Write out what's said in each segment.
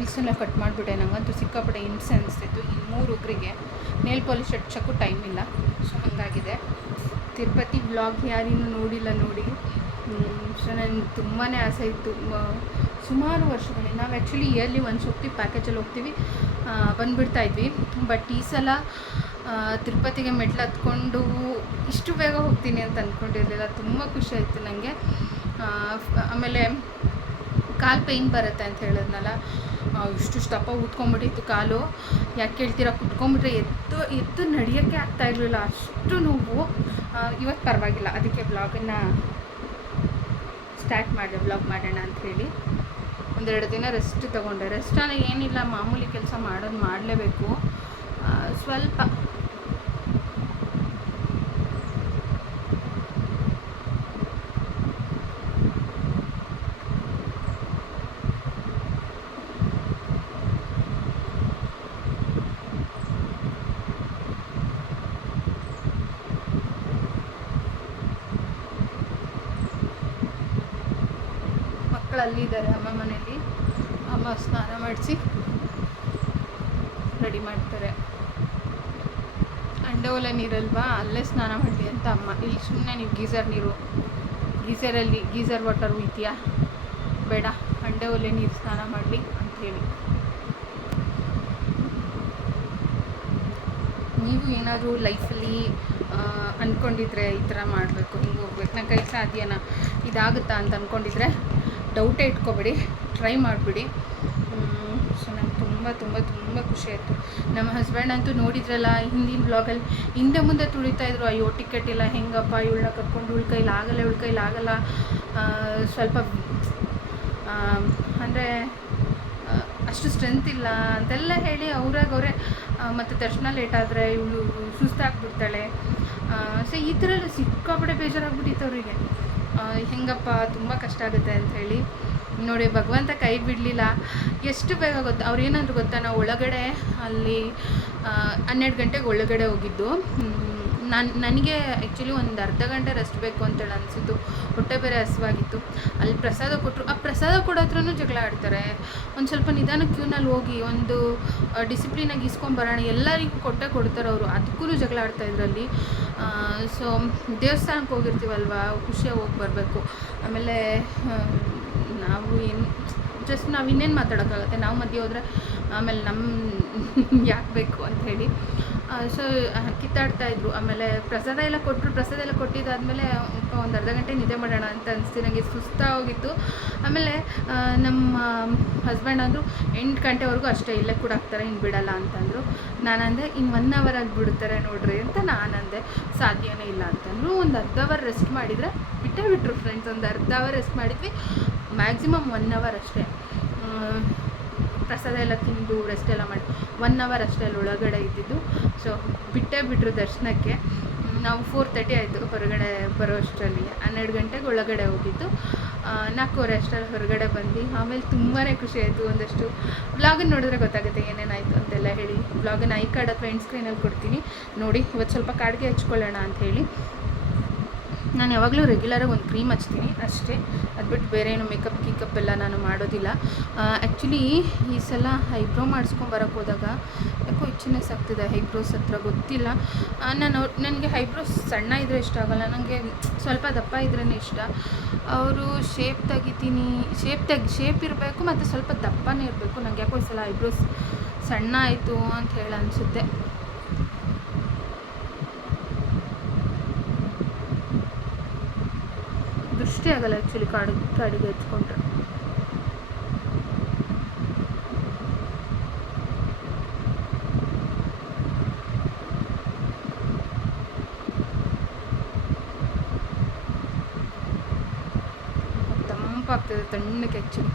ನೀಲ್ಸನ್ನ cut ಮಾಡಿಬಿಟ್ಟೆ. ನಂಗಂತೂ ಸಿಕ್ಕಾಪಟ್ಟೆ ಹಿಂಸೆ ಅನಿಸ್ತಿತ್ತು. ಈ ಮೂರು ಉಗ್ರಿಗೆ ನೇಲ್ ಪಾಲಿಶ್ ಹಚ್ಚೋಕ್ಕೂ ಟೈಮ್ ಇಲ್ಲ. ಸೊ ಹಂಗಾಗಿದೆ. ತಿರುಪತಿ ಬ್ಲಾಗ್ ಯಾರಿನ್ನೂ ನೋಡಿಲ್ಲ ನೋಡಿ. ಸೊ ನನಗೆ ತುಂಬಾ ಆಸೆ ಇತ್ತು. ಸುಮಾರು ವರ್ಷಗಳಿಂದ ನಾವು ಆ್ಯಕ್ಚುಲಿ ಇಯರ್ಲಿ ಒಂದು ಹೋಗ್ತೀವಿ ಪ್ಯಾಕೇಜಲ್ಲಿ ಹೋಗ್ತೀವಿ. ಬಂದುಬಿಡ್ತಾ ಇದ್ವಿ. ಬಟ್ ಈ ಸಲ ತಿರುಪತಿಗೆ ಮೆಟ್ಲು ಹತ್ಕೊಂಡು ಇಷ್ಟು ಬೇಗ ಹೋಗ್ತೀನಿ ಅಂತ ಅಂದ್ಕೊಂಡಿರಲಿಲ್ಲ ತುಂಬ ಖುಷಿ ಆಯಿತು ನನಗೆ ಆಮೇಲೆ ಕಾಲು ಪೇಯ್ನ್ ಬರುತ್ತೆ ಅಂತ ಹೇಳಿದ್ನಲ್ಲ. ಇಷ್ಟು ದಪ್ಪ ಊದ್ಕೊಂಬಿಟ್ಟಿತ್ತು ಕಾಲು. ಯಾಕೆ ಕೇಳ್ತೀರಾ? ಕುತ್ಕೊಂಡ್ಬಿಟ್ರೆ ಎದ್ದು ಎದ್ದು ನಡೆಯೋಕ್ಕೆ ಆಗ್ತಾ ಇರಲಿಲ್ಲ. ಅಷ್ಟು ನೋವು. ಇವತ್ತು ಪರವಾಗಿಲ್ಲ. ಅದಕ್ಕೆ ಬ್ಲಾಗನ್ನು ಸ್ಟಾರ್ಟ್ ಮಾಡಿದೆ ಬ್ಲಾಗ್ ಮಾಡೋಣ ಅಂತ ಹೇಳಿ. ಒಂದೆರಡು ದಿನ ರೆಸ್ಟ್ ತೊಗೊಂಡೆ. ರೆಸ್ಟ್ ಅಂದರೆ ಏನಿಲ್ಲ, ಮಾಮೂಲಿ ಕೆಲಸ ಮಾಡೋದು ಮಾಡಲೇಬೇಕು. ಸ್ವಲ್ಪ ಮಕ್ಕಳು ಅಲ್ಲಿದ್ದಾರೆ ಅಮ್ಮ ಮನೇಲಿ ಅಮ್ಮ ಸ್ನಾನ ಮಾಡಿಸಿ ರೆಡಿ ಮಾಡ್ತಾರೆ ಅಂಡೆ ಒಲೆ ನೀರಲ್ವಾ? ಅಲ್ಲೇ ಸ್ನಾನ ಮಾಡಿ ಅಂತ ಅಮ್ಮ. ಇಲ್ಲಿ ಸುಮ್ಮನೆ ನೀವು ಗೀಸರ್ ನೀರು, ಗೀಸರಲ್ಲಿ ಗೀಸರ್ ವಾಟರ್ ಉಯ್ತೀಯಾ? ಬೇಡ ಹಂಡೆ ಒಲೆ ನೀರು ಸ್ನಾನ ಮಾಡಲಿ ಅಂಥೇಳಿ ನೀವು ಏನಾದರೂ ಲೈಫಲ್ಲಿ ಅಂದ್ಕೊಂಡಿದ್ರೆ ಈ ಥರ ಮಾಡಬೇಕು, ಹಿಂಗೆ ಹೋಗ್ಬೇಕು. ನನ್ನ ಕೈ ಸಾಧ್ಯನ? ಇದಾಗುತ್ತಾ ಅಂತ ಅಂದ್ಕೊಂಡಿದ್ರೆ ಡೌಟೇ ಇಟ್ಕೊಬೇಡಿ ಟ್ರೈ ಮಾಡಿಬಿಡಿ. ಸೊ ನಂಗೆ ತುಂಬ ತುಂಬ ತುಂಬ ಖುಷಿ ಆಯಿತು. ನಮ್ಮ ಹಸ್ಬೆಂಡ್ ಅಂತೂ ನೋಡಿದ್ರಲ್ಲ, ಹಿಂದಿನ ಬ್ಲಾಗಲ್ಲಿ ಹಿಂದೆ ಮುಂದೆ ತುಳಿತಾ ಇದ್ರು, ಅಯ್ಯೋ ಟಿಕೆಟ್ ಇಲ್ಲ, ಹೆಂಗಪ್ಪ, ಇವಳನ್ನ ಕರ್ಕೊಂಡು ಉಳ್ಕೈಲಿ ಕೈಲಿ ಆಗಲ್ಲ ಇವಳ ಕೈಲಿ ಆಗಲ್ಲ. ಸ್ವಲ್ಪ ಅಂದರೆ ಅಷ್ಟು ಸ್ಟ್ರೆಂತ್ ಇಲ್ಲ ಅಂತೆಲ್ಲ ಹೇಳಿ ಅವ್ರಾಗ ಅವರೇ ಮತ್ತು ದರ್ಶನ ಲೇಟ್ ಆದರೆ ಇವಳು ಸುಸ್ತಾಗ್ಬಿಡ್ತಾಳೆ. ಸೊ ಈ ಥರ ಸಿಕ್ಕಾಪಟ್ಟೆ ಬೇಜಾರಾಗ್ಬಿಟ್ಟಿತ್ತು ಅವರಿಗೆ. ಹೆಂಗಪ್ಪ, ತುಂಬ ಕಷ್ಟ ಆಗುತ್ತೆ ಅಂತ ಹೇಳಿ. ನೋಡಿ, ಭಗವಂತ ಕೈ ಬಿಡಲಿಲ್ಲ. ಎಷ್ಟು ಬೇಗ ಗೊತ್ತಾ ಅವ್ರು ಏನಂದ್ರು ಗೊತ್ತಾ, ನಾವು ಒಳಗಡೆ ಅಲ್ಲಿ ಹನ್ನೆರಡು ಗಂಟೆಗೆ ಒಳಗಡೆ ಹೋಗಿದ್ದು. ನಾನು, ನನಗೆ ಆ್ಯಕ್ಚುಲಿ ಒಂದು ಅರ್ಧ ಗಂಟೆ ರೆಸ್ಟ್ ಬೇಕು ಅಂತೇಳಿ ಅನಿಸಿತು ಹೊಟ್ಟೆ ಬೇರೆ ಹಸಿವಾಗಿತ್ತು. ಅಲ್ಲಿ ಪ್ರಸಾದ ಕೊಟ್ಟರು ಆ ಪ್ರಸಾದ ಕೊಡೋ ಹತ್ರನೂ ಜಗಳ ಆಡ್ತಾರೆ. ಒಂದು ಸ್ವಲ್ಪ ನಿಧಾನ ಕ್ಯೂನಲ್ಲಿ ಹೋಗಿ, ಒಂದು ಡಿಸಿಪ್ಲಿನಾಗಿ ಇಸ್ಕೊಂಬರೋಣ ಎಲ್ಲರಿಗೂ ಕೊಟ್ಟೆ ಕೊಡ್ತಾರೆ ಅವರು. ಅದಕ್ಕೂ ಜಗಳ ಆಡ್ತಾ ಇದ್ರಲ್ಲಿ. ಸೊ ದೇವಸ್ಥಾನಕ್ಕೆ ಹೋಗಿರ್ತೀವಲ್ವ, ಖುಷಿಯಾಗಿ ಹೋಗಿ ಬರಬೇಕು. ಆಮೇಲೆ ನಾವು ಏನು ಜಸ್ಟ್ ನಾವು ಇನ್ನೇನು ಮಾತಾಡೋಕ್ಕಾಗತ್ತೆ? ನಾವು ಮಧ್ಯೆ ಹೋದರೆ ಆಮೇಲೆ ನಮ್ಮ ಯಾಕೆ ಬೇಕು ಅಂತ ಹೇಳಿ. ಸೊ ಕಿತ್ತಾಡ್ತಾಯಿದ್ರು ಆಮೇಲೆ ಪ್ರಸಾದ ಎಲ್ಲ ಕೊಟ್ಟರು ಪ್ರಸಾದ ಎಲ್ಲ ಕೊಟ್ಟಿದ್ದಾದಮೇಲೆ ಒಂದು ಅರ್ಧ ಗಂಟೆ ನಿದ್ದೆ ಮಾಡೋಣ ಅಂತ ಅನಿಸ್ತು. ನನಗೆ ಸುಸ್ತಾಗೋಗಿತ್ತು ಆಮೇಲೆ ಆ, ನಮ್ಮ ಹಸ್ಬೆಂಡ್ ಅಂದರು ಎಂಟು ಗಂಟೆವರೆಗೂ ಅಷ್ಟೇ ಇಲ್ಲೇ ಕೂಡ ಹಾಕ್ತಾರೆ ಇನ್ನು ಬಿಡಲ್ಲ ಅಂತಂದರು. ನಾನಂದೆ ಇನ್ನು ಒನ್ ಅವರ್ ಆಗಿ ಬಿಡ್ತಾರೆ ನೋಡ್ರಿ ಅಂತ ನಾನಂದೆ. ಸಾಧ್ಯನೇ ಇಲ್ಲ ಅಂತಂದರು. ಒಂದು ಅರ್ಧ ಅವರ್ ರೆಸ್ಟ್ ಮಾಡಿದರೆ ಬಿಟ್ಟೇ ಬಿಟ್ಟರು ಫ್ರೆಂಡ್ಸ್ ಒಂದು ಅರ್ಧ ಅವರ್ ರೆಸ್ಟ್ ಮಾಡಿದ್ವಿ. ಮ್ಯಾಕ್ಸಿಮಮ್ ಒನ್ ಅವರ್ ಅಷ್ಟೇ. ಪ್ರಸಾದ ಎಲ್ಲ ತಿಂದು ರೆಸ್ಟ್ ಎಲ್ಲ ಮಾಡಿ ಒನ್ ಅವರ್ ಅಷ್ಟೇ ಅಲ್ಲಿ ಒಳಗಡೆ ಇದ್ದಿದ್ದು. ಸೊ ಬಿಟ್ಟೇ ಬಿಟ್ಟರು ದರ್ಶನಕ್ಕೆ. ನಾವು ಫೋರ್ ತರ್ಟಿ ಆಯಿತು ಹೊರಗಡೆ ಬರೋ ಅಷ್ಟರಲ್ಲಿ. ಹನ್ನೆರಡು ಗಂಟೆಗೆ ಒಳಗಡೆ ಹೋಗಿದ್ದು. ನಾಲ್ಕೂವರೆ ಅಷ್ಟರಲ್ಲಿ ಹೊರಗಡೆ ಬಂದು, ಆಮೇಲೆ ತುಂಬಾ ಖುಷಿ ಆಯಿತು. ಒಂದಷ್ಟು ವ್ಲಾಗನ್ನು ನೋಡಿದ್ರೆ ಗೊತ್ತಾಗುತ್ತೆ ಏನೇನಾಯಿತು ಅಂತೆಲ್ಲ ಹೇಳಿ. ವ್ಲಾಗನ್ನು ಐ ಕಾರ್ಡ್ ಅಥವಾ ಎಂಡ್ ಸ್ಕ್ರೀನಲ್ಲಿ ಕೊಡ್ತೀನಿ. ನೋಡಿ, ಇವತ್ತು ಸ್ವಲ್ಪ ಕಾಡಿಗೆ ಹಚ್ಕೊಳ್ಳೋಣ ಅಂತ ಹೇಳಿ. ನಾನು ಯಾವಾಗಲೂ ರೆಗ್ಯುಲರಾಗಿ ಒಂದು ಕ್ರೀಮ್ ಹಚ್ತೀನಿ, ಅಷ್ಟೇ. ಅದು ಬಿಟ್ಟು ಬೇರೆ ಏನು ಮೇಕಪ್ ಕೀಕಪ್ ಎಲ್ಲ ನಾನು ಮಾಡೋದಿಲ್ಲ. ಆ್ಯಕ್ಚುಲಿ ಈ ಸಲ ಐಬ್ರೋ ಮಾಡಿಸ್ಕೊಂಡು ಬರೋಕ್ಕೆ ಹೋದಾಗ ಯಾಕೋ ಇಚ್ಚಿನೆಸ್ ಆಗ್ತಿದೆ ಐಬ್ರೋಸ್ ಹತ್ರ ಗೊತ್ತಿಲ್ಲ. ನಾನು ನನಗೆ ಐಬ್ರೋಸ್ ಸಣ್ಣ ಇದ್ದರೆ ಇಷ್ಟ ಆಗೋಲ್ಲ ನನಗೆ ಸ್ವಲ್ಪ ದಪ್ಪ ಇದ್ರೇ ಇಷ್ಟ. ಅವರು ಶೇಪ್ ತೆಗಿತೀನಿ ಶೇಪ್ ತೆಗಿ ಶೇಪ್ ಇರಬೇಕು ಮತ್ತು ಸ್ವಲ್ಪ ದಪ್ಪನೇ ಇರಬೇಕು. ನನಗೆ ಯಾಕೋ ಈ ಸಲ ಐಬ್ರೋಸ್ ಸಣ್ಣ ಆಯಿತು ಅಂತ ಹೇಳಿ ಅನಿಸುತ್ತೆ ದೃಷ್ಟಿ ಆಗಲ್ಲ ಆ್ಯಕ್ಚುಲಿ ಕಾಡು ಕಾಡಿಗೆ ಹಚ್ಕೊಂಡ್ರೆ ತಂಪಾಗ್ತದೆ ತಣ್ಣಕ್ಕೆ ಆ್ಯಕ್ಚುಲಿ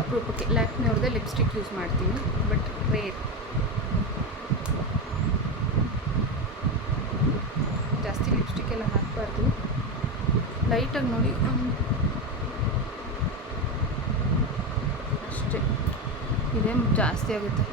ಅಪರೂಪಕ್ಕೆ ಲ್ಯಾಕ್ಮಿಯವ್ರದ್ದು ಲಿಪ್ಸ್ಟಿಕ್ ಯೂಸ್ ಮಾಡ್ತೀನಿ ಬಟ್ ರೇರ್ ಜಾಸ್ತಿ ಲಿಪ್ಸ್ಟಿಕ್ ಎಲ್ಲ ಹಾಕಬಾರ್ದು. ಲೈಟಾಗಿ ನೋಡಿ ಅಷ್ಟೇ. ಇದೇ ಜಾಸ್ತಿ ಆಗುತ್ತೆ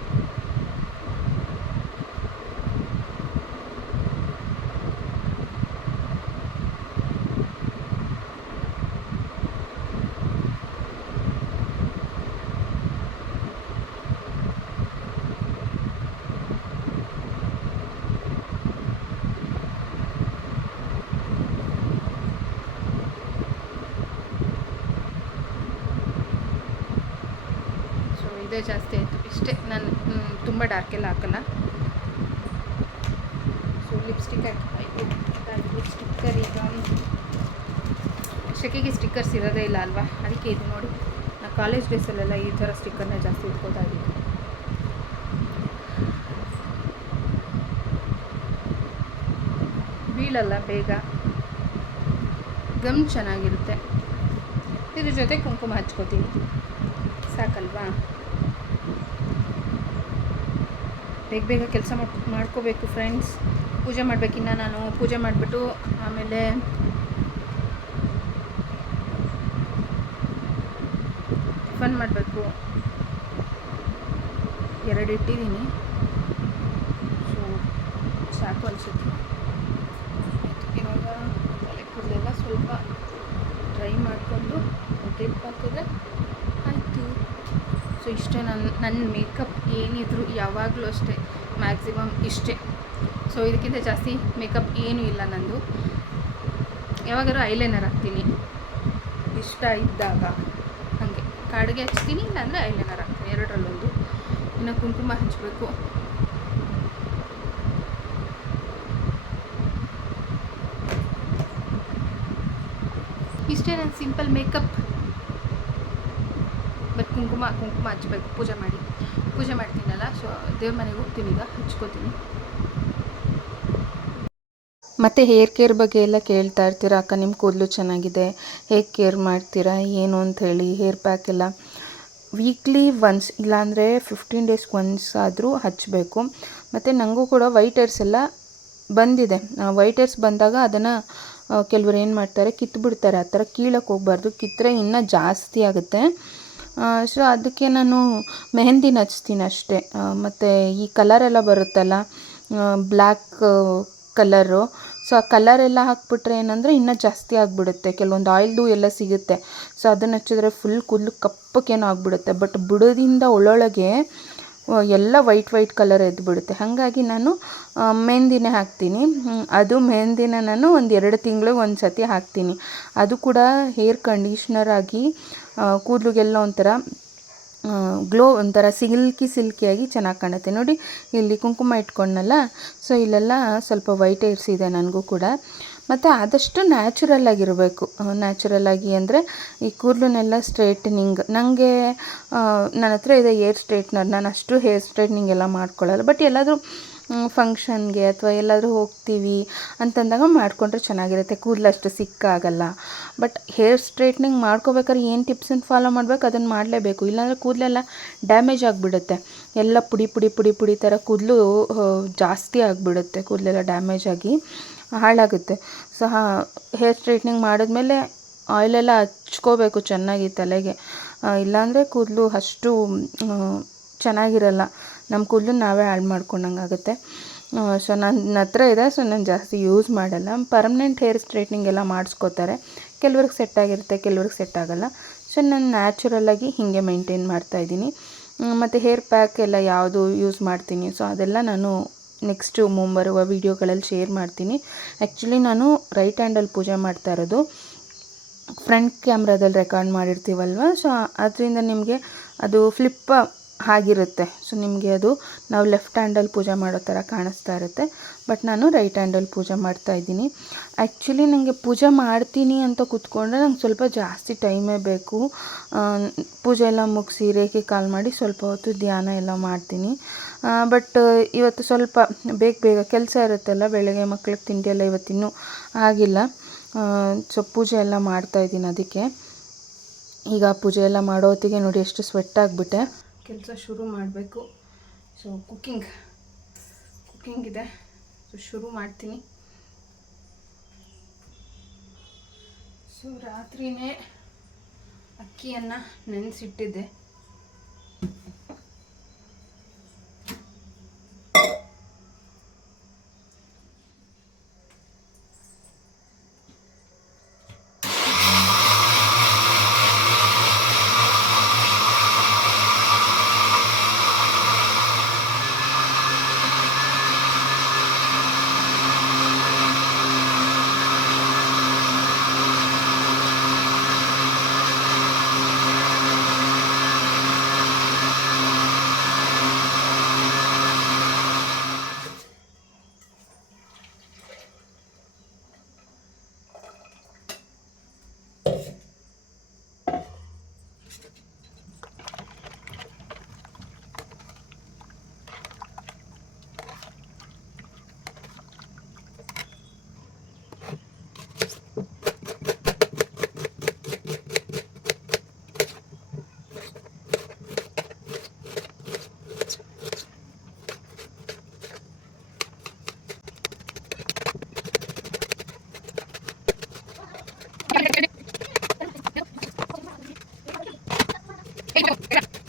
ಸೊ ಇದೇ ಜಾಸ್ತಿ ಆಯಿತು. ಇಷ್ಟೇ, ನಾನು ತುಂಬ ಡಾರ್ಕೆಲ್ಲ ಹಾಕಲ್ಲ. ಸೊ ಲಿಪ್ಸ್ಟಿಕ್ ಹಾಕಿ ಸ್ಟಿಕ್ಕರ್ ಈಗ. ಸೆಕೆಗೆ ಸ್ಟಿಕ್ಕರ್ಸ್ ಇರೋದೇ ಇಲ್ಲ ಅಲ್ವಾ? ಅದಕ್ಕೆ ಇದು ನೋಡಿ. ನಾ ಕಾಲೇಜ್ ಡೇಸಲ್ಲೆಲ್ಲ ಈ ಥರ ಸ್ಟಿಕ್ಕರ್ನ ಜಾಸ್ತಿ ಇಟ್ಕೋತಾ ಇದ್ದೀನಿ ಬೀಳಲ್ಲ ಬೇಗ. ಗಮ್ ಚೆನ್ನಾಗಿರುತ್ತೆ. ಇದ್ರ ಜೊತೆ ಕುಂಕುಮ ಹಚ್ಕೋತೀನಿ. ಸಾಕಲ್ವಾ? ಬೇಗ ಬೇಗ ಕೆಲಸ ಮಾಡ್ಕೊ, ಮಾಡ್ಕೋಬೇಕು ಫ್ರೆಂಡ್ಸ್ ಪೂಜೆ ಮಾಡಬೇಕಿನ್ನ ನಾನು. ಪೂಜೆ ಮಾಡಿಬಿಟ್ಟು ಆಮೇಲೆ ಟಿಫನ್ ಮಾಡಬೇಕು. ಎರಡು ಇಟ್ಟಿದ್ದೀನಿ. ಸೊ ಸಾಕು ಅನಿಸುತ್ತೆ ಇವಾಗ ತಲೆ ಕೂದಲೆಲ್ಲ ಸ್ವಲ್ಪ ಡ್ರೈ ಮಾಡಿಕೊಂಡು ಕ್ಲಿಪ್ ಹಾಕಿದ್ರೆ ಆಯಿತು ನನ್ನ ನನ್ನ ಮೇಕಪ್ ಏನಿದ್ರು ಯಾವಾಗಲೂ ಅಷ್ಟೇ, ಮ್ಯಾಕ್ಸಿಮಮ್ ಇಷ್ಟೇ. ಸೊ ಇದಕ್ಕಿಂತ ಜಾಸ್ತಿ ಮೇಕಪ್ ಏನೂ ಇಲ್ಲ ನಂದು. ಯಾವಾಗಾದ್ರೂ ಐಲೈನರ್ ಹಾಕ್ತೀನಿ. ಇಷ್ಟ ಇದ್ದಾಗ ಹಾಗೆ. ಕಾಡಿಗೆ ಹಚ್ತೀನಿ, ಇಲ್ಲಾಂದರೆ ಐಲೈನರ್ ಹಾಕ್ತೀನಿ, ಎರಡರಲ್ಲೊಂದು. ಇನ್ನು ಕುಂಕುಮ ಹಚ್ಚಬೇಕು ಇಷ್ಟೇ ನನ್ನ ಸಿಂಪಲ್ ಮೇಕಪ್. ಕುಂಕುಮ ಕುಂಕುಮ ಹಚ್ಚಬೇಕು ಪೂಜೆ ಮಾಡಿ. ಪೂಜೆ ಮಾಡ್ತೀನಲ್ಲ ಸೊ ದೇವ್ರ ಮನೆಗೆ ಹೋಗ್ತೀನಿ ಈಗ, ಹಚ್ಕೋತೀನಿ. ಮತ್ತು ಹೇರ್ ಕೇರ್ ಬಗ್ಗೆ ಎಲ್ಲ ಕೇಳ್ತಾ ಇರ್ತೀರ? ಅಕ್ಕ ನಿಮ್ಮ ಕೂದಲು ಚೆನ್ನಾಗಿದೆ. ಹೇಗೆ ಕೇರ್ ಮಾಡ್ತೀರಾ? ಏನು ಅಂತ ಹೇಳಿ, ಹೇರ್ ಪ್ಯಾಕ್ ಎಲ್ಲ ವೀಕ್ಲಿ ಒನ್ಸ್ ಇಲ್ಲಾಂದರೆ ಫಿಫ್ಟೀನ್ ಡೇಸ್ ಒನ್ಸ್ ಆದರೂ ಹಚ್ಚಬೇಕು ಮತ್ತು ನನಗೂ ಕೂಡ ವೈಟ್ ಹೇರ್ಸ್ ಎಲ್ಲ ಬಂದಿದೆ. ವೈಟ್ ಹೇರ್ಸ್ ಬಂದಾಗ ಅದನ್ನು ಕೆಲವರು ಏನು ಮಾಡ್ತಾರೆ, ಕಿತ್ಬಿಡ್ತಾರೆ. ಆ ಥರ ಕೀಳಕ್ಕೆ ಹೋಗ್ಬಾರ್ದು. ಕಿತ್ತರೆ ಇನ್ನೂ ಜಾಸ್ತಿ ಆಗುತ್ತೆ. ಸೊ ಅದಕ್ಕೆ ನಾನು ಮೆಹೆಂದಿನ ಹಚ್ತೀನಿ ಅಷ್ಟೇ. ಮತ್ತು ಈ ಕಲರ್ ಎಲ್ಲ ಬರುತ್ತಲ್ಲ ಬ್ಲ್ಯಾಕ್ ಕಲರು ಸೊ ಆ ಕಲರ್ ಎಲ್ಲ ಹಾಕ್ಬಿಟ್ರೆ ಏನಂದರೆ ಇನ್ನೂ ಜಾಸ್ತಿ ಆಗಿಬಿಡುತ್ತೆ. ಕೆಲವೊಂದು ಆಯಿಲ್ದು ಎಲ್ಲ ಸಿಗುತ್ತೆ. ಸೊ ಅದನ್ನು ಹಚ್ಚಿದ್ರೆ ಫುಲ್ ಕುಲ್ಲು ಕಪ್ಪಕ್ಕೇನೋ ಆಗಿಬಿಡುತ್ತೆ. ಬಟ್ ಬುಡದಿಂದ ಒಳೊಳಗೆ ಎಲ್ಲ ವೈಟ್ ವೈಟ್ ಕಲರ್ ಎದ್ದುಬಿಡುತ್ತೆ ಹಾಗಾಗಿ ನಾನು ಮೆಹಂದಿನೇ ಹಾಕ್ತೀನಿ. ಅದು ಮೆಹಂದಿನ ನಾನು ಒಂದು ಎರಡು ತಿಂಗಳಿಗೆ ಒಂದು ಸತಿ ಹಾಕ್ತೀನಿ. ಅದು ಕೂಡ ಹೇರ್ ಕಂಡೀಷ್ನರ್ ಆಗಿ ಕೂದಲಿಗೆಲ್ಲ ಒಂಥರ ಗ್ಲೋ ಒಂಥರ ಸಿಲ್ಕಿ ಸಿಲ್ಕಿಯಾಗಿ ಚೆನ್ನಾಗಿ ಕಾಣುತ್ತೆ. ನೋಡಿ, ಇಲ್ಲಿ ಕುಂಕುಮ ಇಟ್ಕೊಂಡನಲ್ಲ ಸೊ ಇಲ್ಲೆಲ್ಲ ಸ್ವಲ್ಪ ವೈಟ್ ಏರ್ಸ್ ಇದೆ ನನಗೂ ಕೂಡ. ಮತ್ತು ಆದಷ್ಟು ನ್ಯಾಚುರಲ್ ಆಗಿರಬೇಕು. ನ್ಯಾಚುರಲ್ ಆಗಿ ಅಂದರೆ ಈ ಕೂದಲನ್ನೆಲ್ಲ ಸ್ಟ್ರೇಟ್ನಿಂಗ್ ನನಗೆ ನನ್ನ ಹತ್ರ ಇದೆ ಏರ್ ಸ್ಟ್ರೈಟ್ನರ್ ನಾನು ಅಷ್ಟು ಹೇರ್ ಸ್ಟ್ರೈಟ್ನಿಂಗ್ ಎಲ್ಲ ಮಾಡ್ಕೊಳ್ಳಲ್ಲ ಬಟ್ ಎಲ್ಲಾದರೂ ಫಂಕ್ಷನ್ಗೆ ಅಥವಾ ಎಲ್ಲಾದರೂ ಹೋಗ್ತೀವಿ ಅಂತಂದಾಗ ಮಾಡಿಕೊಂಡ್ರೆ ಚೆನ್ನಾಗಿರುತ್ತೆ. ಕೂದಲು ಅಷ್ಟು ಸಿಕ್ಕಾಗಲ್ಲ ಬಟ್ ಹೇರ್ ಸ್ಟ್ರೈಟ್ನಿಂಗ್ ಮಾಡ್ಕೋಬೇಕಾದ್ರೆ ಏನು ಟಿಪ್ಸನ್ನು ಫಾಲೋ ಮಾಡಬೇಕು? ಅದನ್ನು ಮಾಡಲೇಬೇಕು. ಇಲ್ಲಾಂದರೆ ಕೂದಲೆಲ್ಲ ಡ್ಯಾಮೇಜ್ ಆಗಿಬಿಡುತ್ತೆ. ಎಲ್ಲ ಪುಡಿ ಪುಡಿ ಪುಡಿ ಪುಡಿ ಥರ ಕೂದಲು ಜಾಸ್ತಿ ಆಗಿಬಿಡುತ್ತೆ. ಕೂದಲೆಲ್ಲ ಡ್ಯಾಮೇಜ್ ಆಗಿ ಹಾಳಾಗುತ್ತೆ. ಸೊ ಹೇರ್ ಸ್ಟ್ರೈಟ್ನಿಂಗ್ ಮಾಡಿದ್ಮೇಲೆ ಆಯಿಲೆಲ್ಲ ಹಚ್ಕೋಬೇಕು ಚೆನ್ನಾಗಿ ತಲೆಗೆ. ಇಲ್ಲಾಂದರೆ ಕೂದಲು ಅಷ್ಟು ಚೆನ್ನಾಗಿರಲ್ಲ. ನಮ್ಮ ಕೂದಲು ನಾವೇ ಹಾಳು ಮಾಡ್ಕೊಂಡಂಗೆ ಆಗುತ್ತೆ ಸೊ ನನ್ನ ಹತ್ರ ಇದೆ ಸೊ ನಾನು ಜಾಸ್ತಿ ಯೂಸ್ ಮಾಡಲ್ಲ. ಪರ್ಮನೆಂಟ್ ಹೇರ್ ಸ್ಟ್ರೈಟ್ನಿಂಗ್ ಎಲ್ಲ ಮಾಡಿಸ್ಕೋತಾರೆ. ಕೆಲವ್ರಿಗೆ ಸೆಟ್ ಆಗಿರುತ್ತೆ, ಕೆಲವ್ರಿಗೆ ಸೆಟ್ ಆಗೋಲ್ಲ. ಸೊ ನಾನು ನ್ಯಾಚುರಲ್ಲಾಗಿ ಹೀಗೆ ಮಾಡ್ತಾ ಮಾಡ್ತಾಯಿದ್ದೀನಿ ಮತ್ತು ಹೇರ್ ಪ್ಯಾಕ್ ಎಲ್ಲ ಯಾವುದು ಯೂಸ್ ಮಾಡ್ತೀನಿ ಸೊ ಅದೆಲ್ಲ ನಾನು ನೆಕ್ಸ್ಟು ಮುಂಬರುವ ವೀಡಿಯೋಗಳಲ್ಲಿ ಶೇರ್ ಮಾಡ್ತೀನಿ. ಆ್ಯಕ್ಚುಲಿ ನಾನು ರೈಟ್ ಹ್ಯಾಂಡಲ್ಲಿ ಪೂಜೆ ಮಾಡ್ತಾ ಇರೋದು. ಫ್ರಂಟ್ ಕ್ಯಾಮ್ರಾದಲ್ಲಿ ರೆಕಾರ್ಡ್ ಮಾಡಿರ್ತೀವಲ್ವ? ಸೊ ಅದರಿಂದ ನಿಮಗೆ ಅದು ಫ್ಲಿಪ್ ಆಗಿರುತ್ತೆ ಸೊ ನಿಮಗೆ ಅದು ನಾವು ಲೆಫ್ಟ್ ಹ್ಯಾಂಡಲ್ಲಿ ಪೂಜೆ ಮಾಡೋ ಥರ ಕಾಣಿಸ್ತಾ ಇರುತ್ತೆ. ಬಟ್ ನಾನು ರೈಟ್ ಹ್ಯಾಂಡಲ್ಲಿ ಪೂಜೆ ಮಾಡ್ತಾ ಇದ್ದೀನಿ. ಆ್ಯಕ್ಚುಲಿ ನನಗೆ ಪೂಜೆ ಮಾಡ್ತೀನಿ ಅಂತ ಕೂತ್ಕೊಂಡ್ರೆ ನಂಗೆ ಸ್ವಲ್ಪ ಜಾಸ್ತಿ ಟೈಮೇ ಬೇಕು. ಪೂಜೆ ಎಲ್ಲ ಮುಗಿಸಿ ರೇಖೆ ಕಾಲ್ ಮಾಡಿ ಸ್ವಲ್ಪ ಹೊತ್ತು ಧ್ಯಾನ ಎಲ್ಲ ಮಾಡ್ತೀನಿ. ಬಟ್ ಇವತ್ತು ಸ್ವಲ್ಪ ಬೇಗ ಬೇಗ ಕೆಲಸ ಇರುತ್ತಲ್ಲ, ಬೆಳಗ್ಗೆ ಮಕ್ಳಿಗೆ ತಿಂಡಿ ಎಲ್ಲ ಇವತ್ತಿನ್ನೂ ಆಗಿಲ್ಲ. ಸೊ ಪೂಜೆ ಎಲ್ಲ ಮಾಡ್ತಾ ಇದ್ದೀನಿ ಅದಕ್ಕೆ. ಈಗ ಪೂಜೆ ಎಲ್ಲ ಮಾಡೋ ಹೊತ್ತಿಗೆ ನೋಡಿ ಎಷ್ಟು ಸ್ವೆಟ್ ಆಗಿಬಿಟ್ಟೆ. ಕೆಲಸ ಶುರು ಮಾಡಬೇಕು. ಸೊ ಕುಕ್ಕಿಂಗ್ ಕುಕ್ಕಿಂಗ್ ಇದೆ. ಸೊ ಶುರು ಮಾಡ್ತೀನಿ. ಸೊ ರಾತ್ರಿನೇ ಅಕ್ಕಿಯನ್ನು ನೆನೆಸಿಟ್ಟಿದ್ದೆ. ¡Ey, no! ¡Era!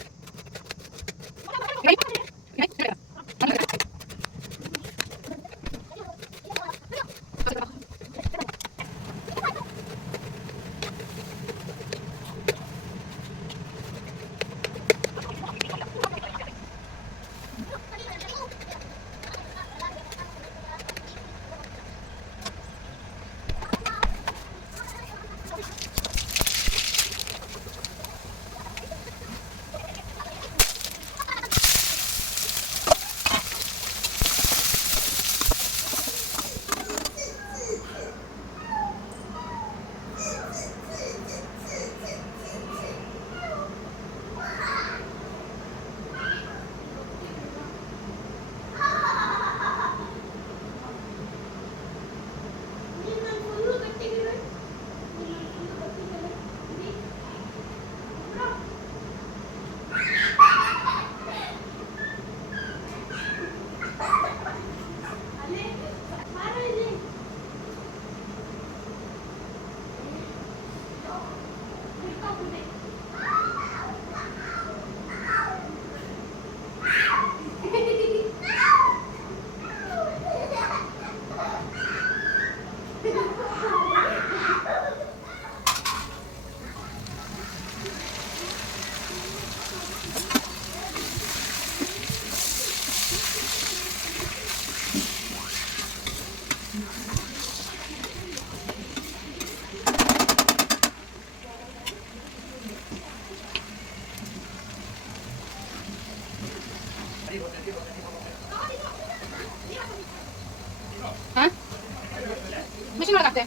ಮಿಷಿನ್ ಒಳಗಾಗ್ತೆ.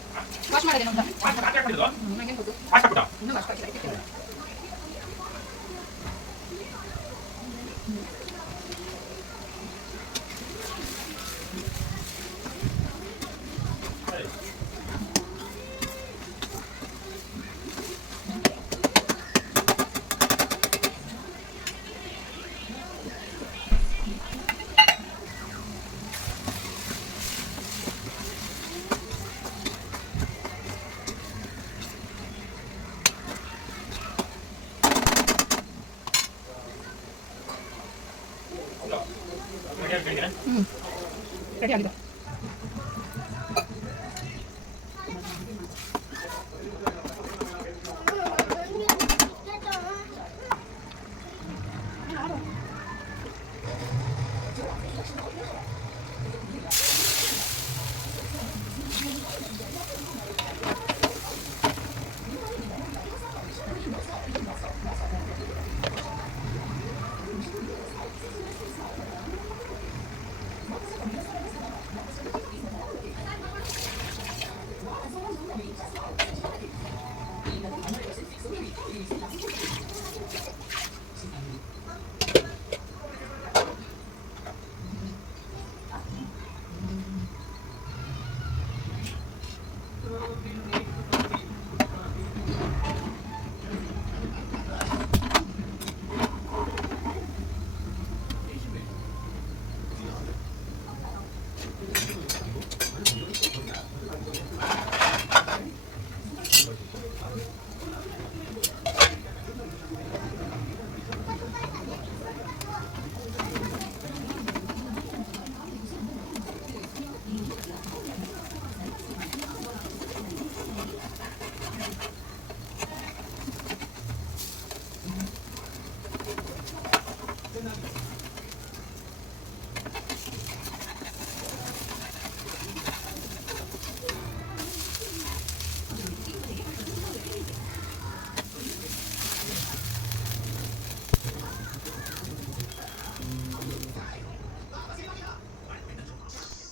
ವಾಶ್ ಮಾಡೋದೇನು ಅಂತ Gracias.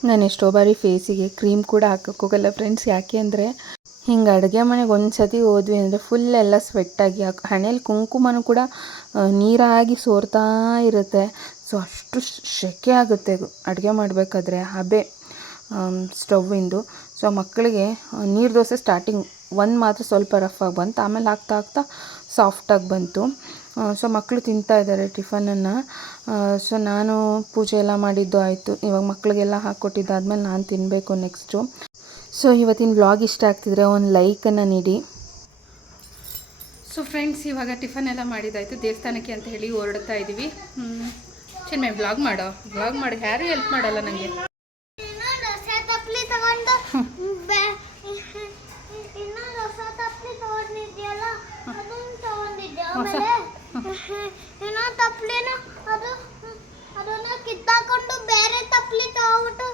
ನಾನು ಎಷ್ಟೋ ಬಾರಿ ಫೇಸಿಗೆ ಕ್ರೀಮ್ ಕೂಡ ಹಾಕೋಕ್ಕೋಗಲ್ಲ ಫ್ರೆಂಡ್ಸ್ ಯಾಕೆ ಅಂದರೆ ಹಿಂಗೆ ಅಡುಗೆ ಮನೆಗೆ ಒಂದು ಸತಿ ಹೋದ್ವಿ ಅಂದರೆ ಫುಲ್ ಎಲ್ಲ ಸ್ವೆಟ್ಟಾಗಿ ಹಣೆಯಲ್ಲಿ ಕುಂಕುಮನೂ ಕೂಡ ನೀರಾಗಿ ಸೋರ್ತಾ ಇರುತ್ತೆ. ಸೊ ಅಷ್ಟು ಸೆಕೆ ಆಗುತ್ತೆ ಅಡುಗೆ ಮಾಡಬೇಕಾದ್ರೆ ಹಬೆ ಸ್ಟವ್ವಿಂದು ಸೊ ಮಕ್ಕಳಿಗೆ ನೀರು ದೋಸೆ ಸ್ಟಾರ್ಟಿಂಗ್ ಒಂದು ಮಾತ್ರ ಸ್ವಲ್ಪ ರಫ್ ಆಗಿ ಬಂತು. ಆಮೇಲೆ ಹಾಕ್ತಾ ಹಾಕ್ತಾ ಸಾಫ್ಟಾಗಿ ಬಂತು. ಸೊ ಮಕ್ಕಳು ತಿಂತಾ ಇದ್ದಾರೆ ಟಿಫನನ್ನು ಸೊ ನಾನು ಪೂಜೆ ಎಲ್ಲ ಮಾಡಿದ್ದು ಆಯಿತು. ಇವಾಗ ಮಕ್ಕಳಿಗೆಲ್ಲ ಹಾಕ್ಕೊಟ್ಟಿದ್ದಾದ್ಮೇಲೆ ನಾನು ತಿನ್ನಬೇಕು ನೆಕ್ಸ್ಟು ಸೊ ಇವತ್ತಿನ ವ್ಲಾಗ್ ಇಷ್ಟ ಆಗ್ತಿದ್ರೆ ಒಂದು ಲೈಕನ್ನು ನೀಡಿ. ಸೊ ಫ್ರೆಂಡ್ಸ್ ಇವಾಗ ಟಿಫನ್ ಎಲ್ಲ ಮಾಡಿದ್ದಾಯಿತು. ದೇವಸ್ಥಾನಕ್ಕೆ ಅಂತ ಹೇಳಿ ಹೊರಡ್ತಾ ಇದ್ದೀವಿ ಚೆನ್ನೈ ವ್ಲಾಗ್ ಮಾಡೋ? ವ್ಲಾಗ್ ಮಾಡಿ. ಯಾರೂ ಹೆಲ್ಪ್ ಮಾಡಲ್ಲ ನನಗೆ ಇನ್ನೊಂದು ಹೊಸ ತಪ್ಪಲಿ ತಗೊಂಡು ಬೆ- ಇನ್ನೊಂದು ಹೊಸ ತಪ್ಪಲಿ ತಗೊಂಡಿದ್ಯಲ್ಲ ಅದನ್ನ ತಗೊಂಡಿದ್ದೆ ಹೊಸ- ಇನ್ನೊಂದು ತಪ್ಪಲಿನ ಅದು ಅದನ್ನ ಕಿತ್ತಾಕೊಂಡು ಬೇರೆ ತಪ್ಲಿ ತಗೊಂಡು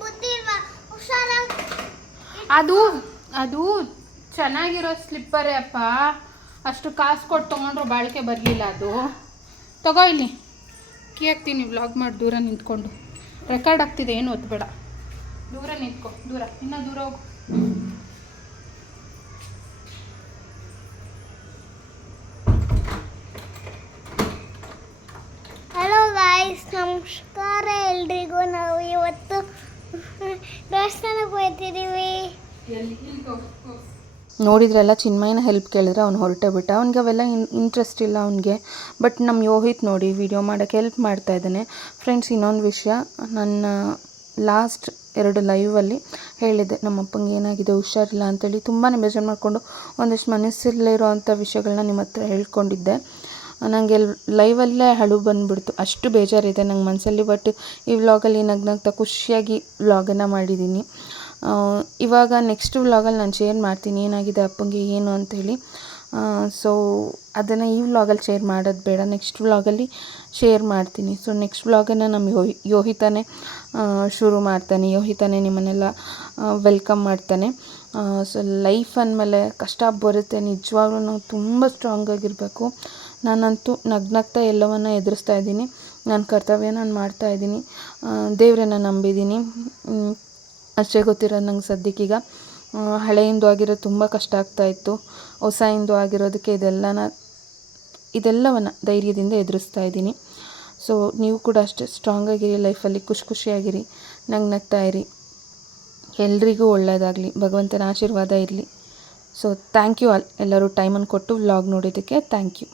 ಬುದ್ಧಿ ಇಲ್ವಾ ಹುಷಾರಾಗಿ ಅದು ಅದು ಚೆನ್ನಾಗಿರೋ ಸ್ಲಿಪ್ಪರೇ ಅಪ್ಪ. ಅಷ್ಟು ಕಾಸು ಕೊಟ್ಟು ತೊಗೊಂಡ್ರು ಬಾಳಿಕೆ ಬರಲಿಲ್ಲ ಅದು. ತಗೋ ಇಲ್ಲಿ. ಕೀ ಹಾಕ್ತೀನಿ ವ್ಲಾಗ್ ಮಾಡಿ, ದೂರ ನಿಂತ್ಕೊಂಡು. ರೆಕಾರ್ಡ್ ಆಗ್ತಿದೆ, ಏನು ಒತ್ತಬೇಡ ದೂರ ನಿಂತ್ಕೊ, ದೂರ, ಇನ್ನೂ ದೂರ ಹೋಗು. ನಮಸ್ಕಾರ ಎಲ್ರಿಗೂ. ನಾವು ಇವತ್ತು ದೇವಸ್ಥಾನಕ್ಕೆ ಹೋಗ್ತಿದ್ದೀವಿ ನೋಡಿದ್ರೆಲ್ಲ ಚಿನ್ಮಯನ ಹೆಲ್ಪ್ ಕೇಳಿದ್ರೆ ಅವ್ನು ಹೊರಟೇ ಬಿಟ್ಟ. ಅವ್ನಿಗೆ ಅವೆಲ್ಲ ಇನ್ ಇಂಟ್ರೆಸ್ಟ್ ಇಲ್ಲ ಅವನಿಗೆ. ಬಟ್ ನಮ್ಮ ಯೋಹಿತ್ ನೋಡಿ ವಿಡಿಯೋ ಮಾಡೋಕ್ಕೆ ಹೆಲ್ಪ್ ಮಾಡ್ತಾ ಇದ್ದಾನೆ. ಫ್ರೆಂಡ್ಸ್ ಇನ್ನೊಂದು ವಿಷಯ. ನನ್ನ ಲಾಸ್ಟ್ ಎರಡು ಲೈವಲ್ಲಿ ಹೇಳಿದ್ದೆ ನಮ್ಮ ಅಪ್ಪಂಗೆ ಏನಾಗಿದೆ? ಹುಷಾರಿಲ್ಲ. ಅಂತೇಳಿ ತುಂಬಾ ಬೇಜಾರು ಮಾಡಿಕೊಂಡು ಒಂದಷ್ಟು ಮನಸ್ಸಿರಲಿರೋ ಅಂಥ ವಿಷಯಗಳನ್ನ ನಿಮ್ಮ ಹತ್ರ ಹೇಳ್ಕೊಂಡಿದ್ದೆ. ನನಗೆ ಲೈವಲ್ಲೇ ಹಳು ಬಂದುಬಿಡ್ತು. ಅಷ್ಟು ಬೇಜಾರಿದೆ ನಂಗೆ ಮನಸ್ಸಲ್ಲಿ ಬಟ್ ಈ ವ್ಲಾಗಲ್ಲಿ ನಗ್ನಗ್ತಾ ಖುಷಿಯಾಗಿ ವ್ಲಾಗನ್ನು ಮಾಡಿದ್ದೀನಿ ಇವಾಗ ನೆಕ್ಸ್ಟ್ ವ್ಲಾಗಲ್ಲಿ ನಾನು ಶೇರ್ ಮಾಡ್ತೀನಿ, ಏನಾಗಿದೆ ಅಪ್ಪಂಗೆ, ಏನು ಅಂಥೇಳಿ ಸೊ ಅದನ್ನು ಈ ವ್ಲಾಗಲ್ಲಿ ಶೇರ್ ಮಾಡೋದು ಬೇಡ ನೆಕ್ಸ್ಟ್ ವ್ಲಾಗಲ್ಲಿ ಶೇರ್ ಮಾಡ್ತೀನಿ. ಸೊ ನೆಕ್ಸ್ಟ್ ವ್ಲಾಗನ್ನು ನಮ್ಮ ಯೋಹಿ ಯೋಹಿತಾನೆ ಶುರು ಮಾಡ್ತಾನೆ. ಯೋಹಿತಾನೆ ನಿಮ್ಮನ್ನೆಲ್ಲ ವೆಲ್ಕಮ್ ಮಾಡ್ತಾನೆ. ಸೊ ಲೈಫ್ ಅಂದಮೇಲೆ ಕಷ್ಟ ಬರುತ್ತೆ ನಿಜವಾಗ್ಲೂ ನಾವು ತುಂಬ ಸ್ಟ್ರಾಂಗ್ ಆಗಿರಬೇಕು. ನಾನಂತೂ ನಗ್ನಗ್ತಾ ಎಲ್ಲವನ್ನು ಎದುರಿಸ್ತಾ ಇದ್ದೀನಿ. ನನ್ನ ಕರ್ತವ್ಯ ನಾನು ಮಾಡ್ತಾ ಇದ್ದೀನಿ. ದೇವರನ್ನ ನಂಬಿದ್ದೀನಿ. ಅಷ್ಟೇ ಗೊತ್ತಿರೋದು ನಂಗೆ ಸದ್ಯಕ್ಕೀಗ ಹಳೆಯಿಂದ ಆಗಿರೋದು ತುಂಬ ಕಷ್ಟ ಆಗ್ತಾಯಿತ್ತು ಇಂದು ಆಗಿರೋದಕ್ಕೆ ಇದೆಲ್ಲನ, ಇದೆಲ್ಲವನ್ನು ಧೈರ್ಯದಿಂದ ಎದುರಿಸ್ತಾ ಇದ್ದೀನಿ. ಸೊ ನೀವು ಕೂಡ ಅಷ್ಟೇ ಸ್ಟ್ರಾಂಗ್ ಆಗಿರಿ ಲೈಫಲ್ಲಿ ಖುಷಿ ಖುಷಿಯಾಗಿರಿ ನಂಗೆ ನಗ್ತಾ ಇರಿ. ಎಲ್ರಿಗೂ ಒಳ್ಳೆಯದಾಗಲಿ ಭಗವಂತನ ಆಶೀರ್ವಾದ ಇರಲಿ. ಸೊ ಥ್ಯಾಂಕ್ ಯು ಆಲ್ ಎಲ್ಲರೂ ಟೈಮನ್ನು ಕೊಟ್ಟು ವ್ಲಾಗ್ ನೋಡಿದ್ದಕ್ಕೆ ಥ್ಯಾಂಕ್ ಯು